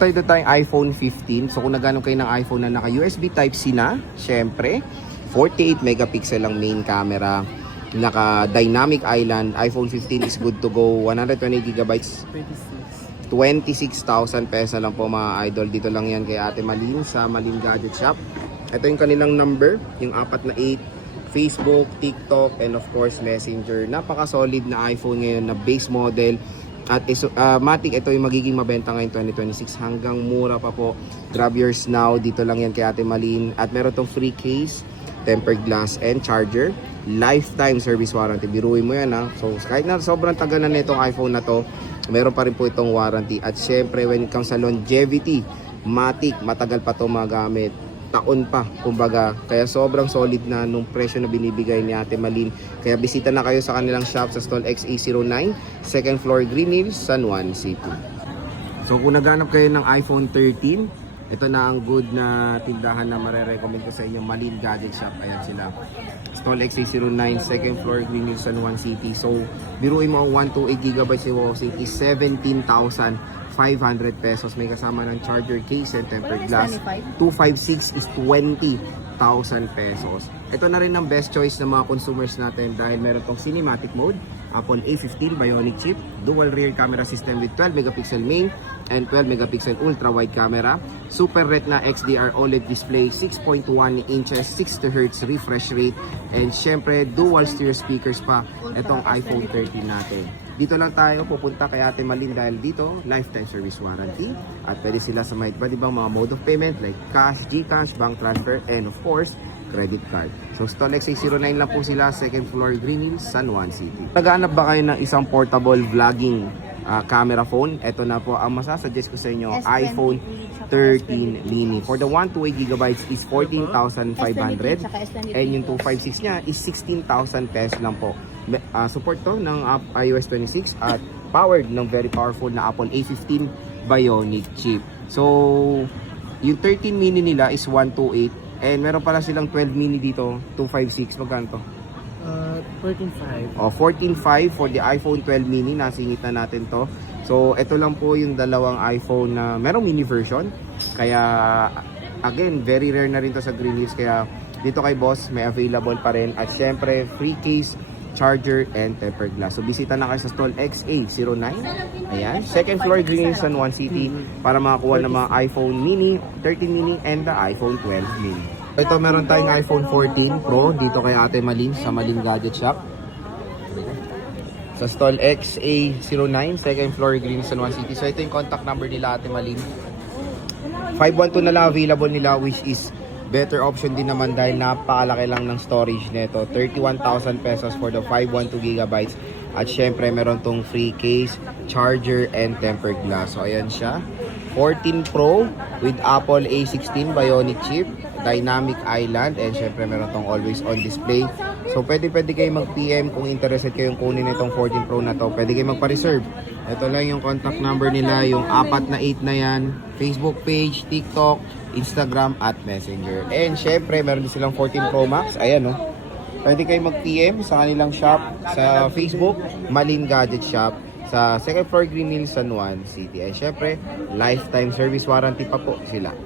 tayo tayong iPhone 15. So kung nagano kayo ng iPhone na naka USB Type-C na, syempre, 48 megapixel ang main camera, naka dynamic island, iPhone 15 is good to go, 128 gigabytes, 26,000 pesos lang po mga idol. Dito lang yan kay Ate Malin sa Malin Gadget Shop. Ito yung kanilang number, yung 4 Facebook, TikTok, and of course Messenger. Napaka-solid na iPhone ngayon na base model. At Matic, ito yung magiging mabenta ngayon 2026 hanggang mura pa po. Grab yours now. Dito lang yan kay Ate Malin. At meron tong free case, tempered glass, and charger. Lifetime service warranty. Biruin mo yan ha. So kahit na sobrang tagal na nitong iPhone na to, meron pa rin po itong warranty. At syempre when it comes sa longevity, Matic, matagal pa ito magamit. Taon pa, kumbaga. Kaya sobrang solid na nung presyo na binibigay ni Ate Malin. Kaya bisita na kayo sa kanilang shop sa Stall XA09, second floor, Green Hills, San Juan City. So kung naghanap kayo ng iPhone 13, ito na ang good na tindahan na marerecommend ko sa inyo, Malin Gadget Shop. Ayan sila. Stall XA09, second floor, Green Hills, San Juan City. So biruin mo ang 128GB si Wow City, 17,500 pesos. May kasama ng charger case and tempered glass. 256 is 20,000 pesos. Ito na rin ang best choice ng mga consumers natin dahil meron tong cinematic mode, Apple A15 Bionic chip, dual rear camera system with 12 megapixel main and 12 megapixel ultra wide camera, Super Retina XDR OLED display, 6.1 inches, 60 Hz refresh rate, and syempre dual stereo speakers pa itong iPhone 13 natin. Dito lang tayo pupunta kay Ate Malin dahil dito lifetime service warranty at pwede sila sa mga iba't ibang mga mode of payment like cash, GCash, bank transfer, and of course credit card. So Stall XA09 lang po sila, second floor, Green Hills, San Juan City. Naghahanap ba kayo ng isang portable vlogging camera phone? Ito na po ang masasuggest ko sa inyo, iPhone 13 mini. For the 128GB is 14,500 and yung 256 niya is 16,000 pesos lang po. Support to ng iOS 26 at powered ng very powerful na Apple A15 Bionic chip. So yung 13 mini nila is 128 and meron pala silang 12 mini dito, 256. Magkano to? 14.5. 14.5 for the iPhone 12 mini. Nasingit na natin to. So ito lang po yung dalawang iPhone na merong mini version. Kaya again, very rare na rin to sa Green Hills. Kaya dito kay boss may available pa rin. At syempre free case, charger, and tempered glass. So bisita na kayo sa Stall XA09. Ayan, second floor, Green Hills, San Juan City para makakuha ng mga iPhone mini, 13 mini, and the iPhone 12 mini. Ito meron tayong iPhone 14 Pro dito kay Ate Malin sa Malin Gadget Shop. Sa Stall XA09, second floor, Green Hills, San Juan City. So ito yung contact number nila Ate Malin. 512 na lang available nila, which is better option din naman dahil napakalaki lang ng storage nito. 31,000 pesos for the 512GB. At syempre meron tong free case, charger, and tempered glass. So ayan siya. 14 Pro with Apple A16 Bionic chip, dynamic island, and syempre meron tong always on display. So pwede kayo mag-PM kung interested kayong kunin itong 14 Pro na to. Pwede kayo magpa-reserve. Ito lang yung contact number nila, yung 4 na 8 na yan. Facebook page, TikTok, Instagram, at Messenger. And syempre meron din silang 14 Pro Max. Ayan, no? Pwede kayo mag-PM sa kanilang shop sa Facebook, Malin Gadget Shop, sa second floor, Green Hills, San Juan City. And syempre lifetime service warranty pa po sila.